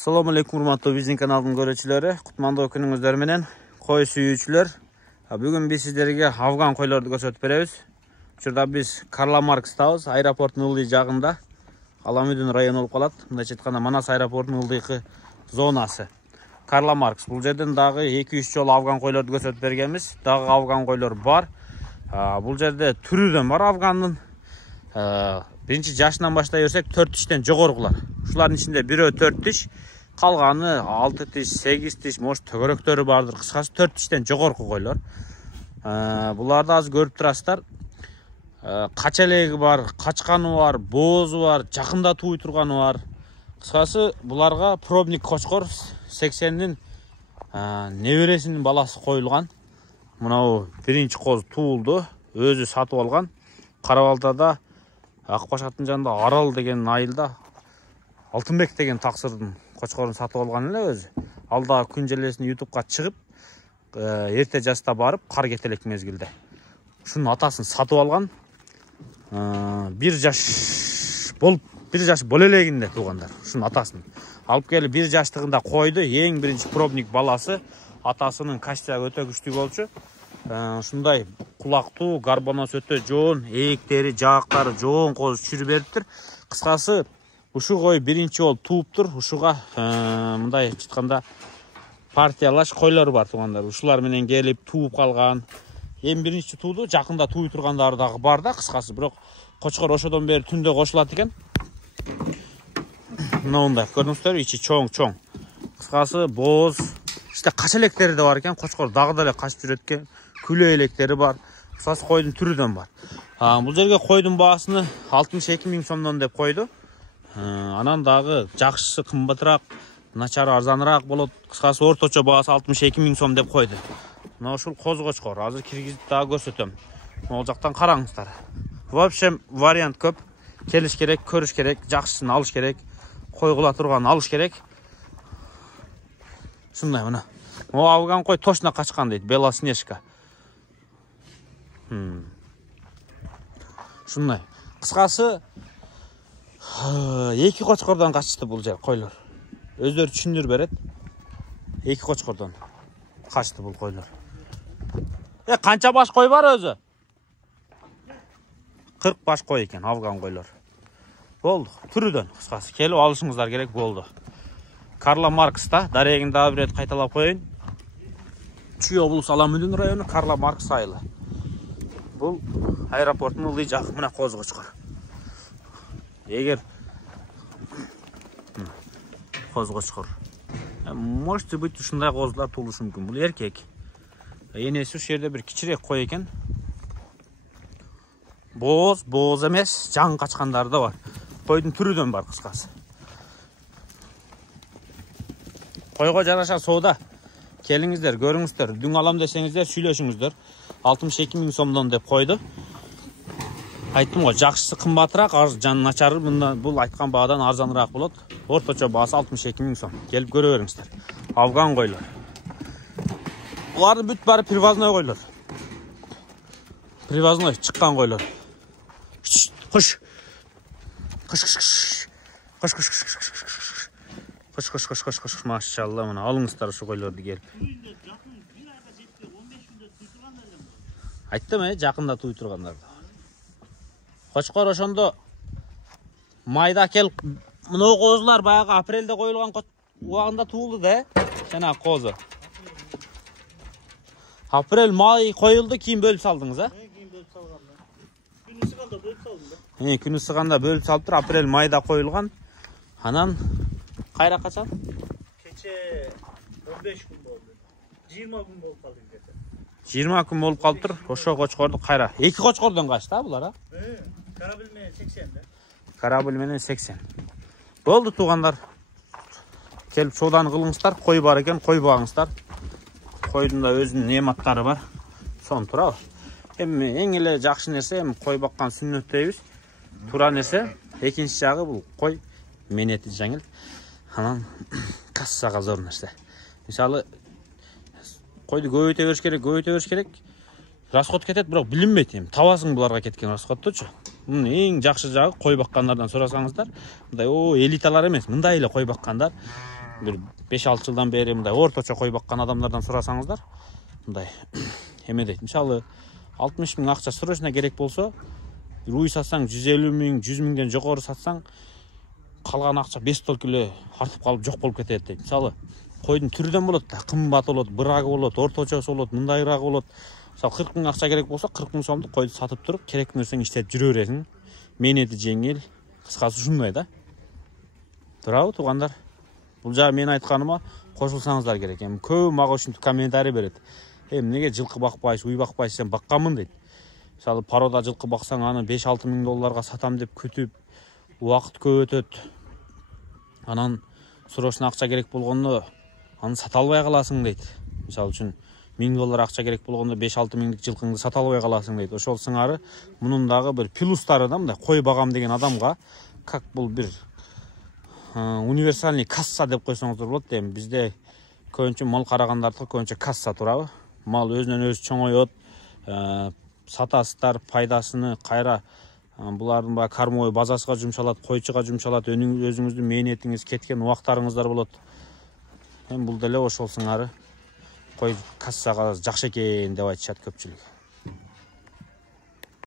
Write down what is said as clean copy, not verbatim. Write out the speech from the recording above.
Assalamu alaikum урматтуу биздин каналдын көрүүчүлөрү. Кутмандуу күнүңүздөр менен кой сүйүүчүлөр. Бүгүн биз сиздерге афган койлорду көрсөтүп беребиз. Учурда биз Карла Маркстабыз, аэропорттун ылдый жагында. Аламүдүн району болуп калат. Мындайча айтканда Манас аэропортунун ылдыйкы зонасы. Карла Маркс. Бул жерден дагы 2-3 жолу афган койлорду көрсөтүп бергенбиз. Дагы афган койлор бар. Бул жерде түрүдөн бар афгандын. Биринчи жашынан баштай берсек 4 тиштен жогоргулар. Ушулардын ичинде бирөө 4 тиш, калганы 6 тиш, 8 тиш, мош төгөрөктөрү бардыр. Кыскасы 4 тиштен жогорку койлор. Буларды азыр көрүп турасыздар. Качалеги бар, качканы бар, боозу бар, жакында тууй турганы бар. Кыскасы буларга пробник кочкор 80-дин небересинин баласы коюлган. Мынау биринчи коз туулду, өзү сатып алган. Карабалтада Акбашаттын жанында Арал деген айылда Алтынбек деген таксырдын кочкорун сатып алган эле өзү. Алда күн желесин YouTube'га чыгып, эрте жашта барып, кар кетелек мезгилде. Ушунун атасын сатып алган. 1 жаш боло элегинде туугандар. Ушунун атасын алып келип 1 жаштыгында койду. Эң биринчи пробник баласы, атасынын качтагы өтө күчтүү болчу. Ушундай кулактуу, гарбонос өтө жоон, ээктери, жаактары жоон коз чүрүп бериптир. Кыскасы, ушу кой биринчи болуп тууптур. Ушуга мындай айтканда партиялаш койлор бар туугандар. Ушулар менен келип тууп калган. Эң биринчи тууду, жакында тууй тургандары дагы бар да, кыскасы. Бирок кочкор ошодон бери түндө кошулат экен. Мындай көрдүңүздөрбү, ичи чоң. Кыскасы, бооз, качалектери да бар экен. Кочкор дагы деле качып жүрөт экен. Күлө электери бар. Кыскасы койдун түрүдөн бар. Бул жерге койдун баасыны 62 000 сомдон деп койду. Анан дагы жакшысы кымбатыраак, начары арзаныраак болот. Кыскасы орточо баасы 62 000 сом деп койду. Мына ушул коз кочкор. Азыр киргизип дагы көрсөтөм. Могул жактан караңыздар. В общем, вариант көп. Келиш керек, көрүш керек, жакшысын алыш керек, койгула турганын алыш керек. Ушундай мына. Могу афган кой точно качкан дейт, Белоснежка. Ушундай. Кыскасы, эки кочкордон качты бул жер койлор. Өздөрү түшүндүрүп берет. Эки кочкордон качты бул койлор. Канча баш кой бар өзү? 40 баш кой экен афган койлор. Болду. Түрүдөн кыскасы келип алышыңыздар керек болду. Карла Маркста, дарегин дагы бир рет кайталап коеюн. Чүй облус Аламүдүн району, Карла Маркс айылы. Бул аэропорттун ылдый жагы, мына коз кочкор. Эгер коз кочкор. Может быть, ушундай козлар туулушу мүмкүн. Бул эркек. Энеси ушул жерде бир кичирээк кой экен. Бооз эмес, жан качкандар да бар. Койдун түрүдөн бар кыскасы. Койго жараша соода. Келиңиздер, көрүңүздөр, дүң алам десеңиздер, сүйлөшүңүздөр. 62 000 сомдон деп койду. Айттым го, жакшысы кымбатыраак, жан начары бул айткан баадан арзаныраак болот. Орточо баасы 62 000 сом. Келип көрө бериңиздер. Афган койлор. Булардын бүт баары привозной койлор. Привозной чыккан койлор. Куш. Куш. Машалла, мына алыңыздар ушу койлорду келип. Айттым, жакында тууй тургандарды. Кочкор ошондо майда келип, мына козулар баягы апрелде коюлган убагында туулду да, жана козу. Апрель, май коюлду, кийин бөлүп салдыңыз, Кийин бөлүп салгам. Күнү сыганда бөлүп салдым да. Күнү сыганда бөлүп салыптыр, апрель, майда коюлган. Анан кайра качан? Кече 15 күн болду. 20 күн болуп калды кече. 20 күн болуп калыптыр. Ошо кочкорду кайра. Эки кочкордон качты, булар, Корабль менен 80 да. Корабль менен 80. Болду туугандар. Келип сооданы кылыңыздар. Кой бар экен, кой багыңыздар. Койдун да өзүнүн неаматтары бар. Сон турабы. Эми эң эле жакшы нерсе кой баккан сүннөт дейбиз. Тура нерсе. Экинчи жагы бул кой менети жеңил. Анан кассага зор нерсе. Мисалы, койду көбөйтө бериш керек. Расход кетет, бирок билинбейт эми. Табасың буларга кеткен расходтучу. Мунун эң жакшы жагы кой баккандардан сурасаңыздар, мындай элиталар эмес, мындай эле кой баккандар Bir 5-6 жылдан бері мындай орточо кой баккан адамдардан сурасаңыздар, мындай эме дейт. Мисалы 60 000 акча срочно керек болсо, bir уй сатсаң 150 000, 100 000ден жогору сатсаң, калган акча 5 толк эле артып калып жок болуп кетет дейт. Мисалы койдун түрүдөн болот да, кымбат болот, бырагы болот, орточосу болот, мындайрагы болот. Мисалы 40 000 акча керек болсо, 40 000 сомду койду сатып туруп, керек нерсең иштетип жүрө бересиң. Менети жеңил, кыскасы ушундай да. Туурабы туугандар? Бул жагы мен айтканыма кошулсаңыздар керек. Эми көп мага ушинтип комментарий берет. Эмнеге жылкы бакпайсыз, уй бакпайсыз, сен бакканмын дейт. Мисалы парода жылкы баксаң, аны 5-6 000 долларга сатам деп күтүп, убакыт көп өтөт. Анан срочно акча керек болгондо аны сата албай каласың дейт. Мисалы үчүн 1000 доллар акча керек болгондо 5-6 000дик жылкыңды сата албай каласың дейт. Ошол сыңары мунун дагы бир плюстары да, мындай кой багам деген адамга как бул бир универсальный касса деп койсоңуздар болот. Эми бизде көбүнчө мал карагандардыкы көбүнчө касса турабы. Мал өзүнөн өзү чоңойот, сатасыздар, пайдасыны кайра булардын баа кормовой базасына жумшалат, койчуга жумшалат, өзүңүздүн мээнетиңиз кеткен убактарыңыздар болот. Эми бул деле ошол сыңары кой кассага жакшы экен деп айтышат көпчүлүк.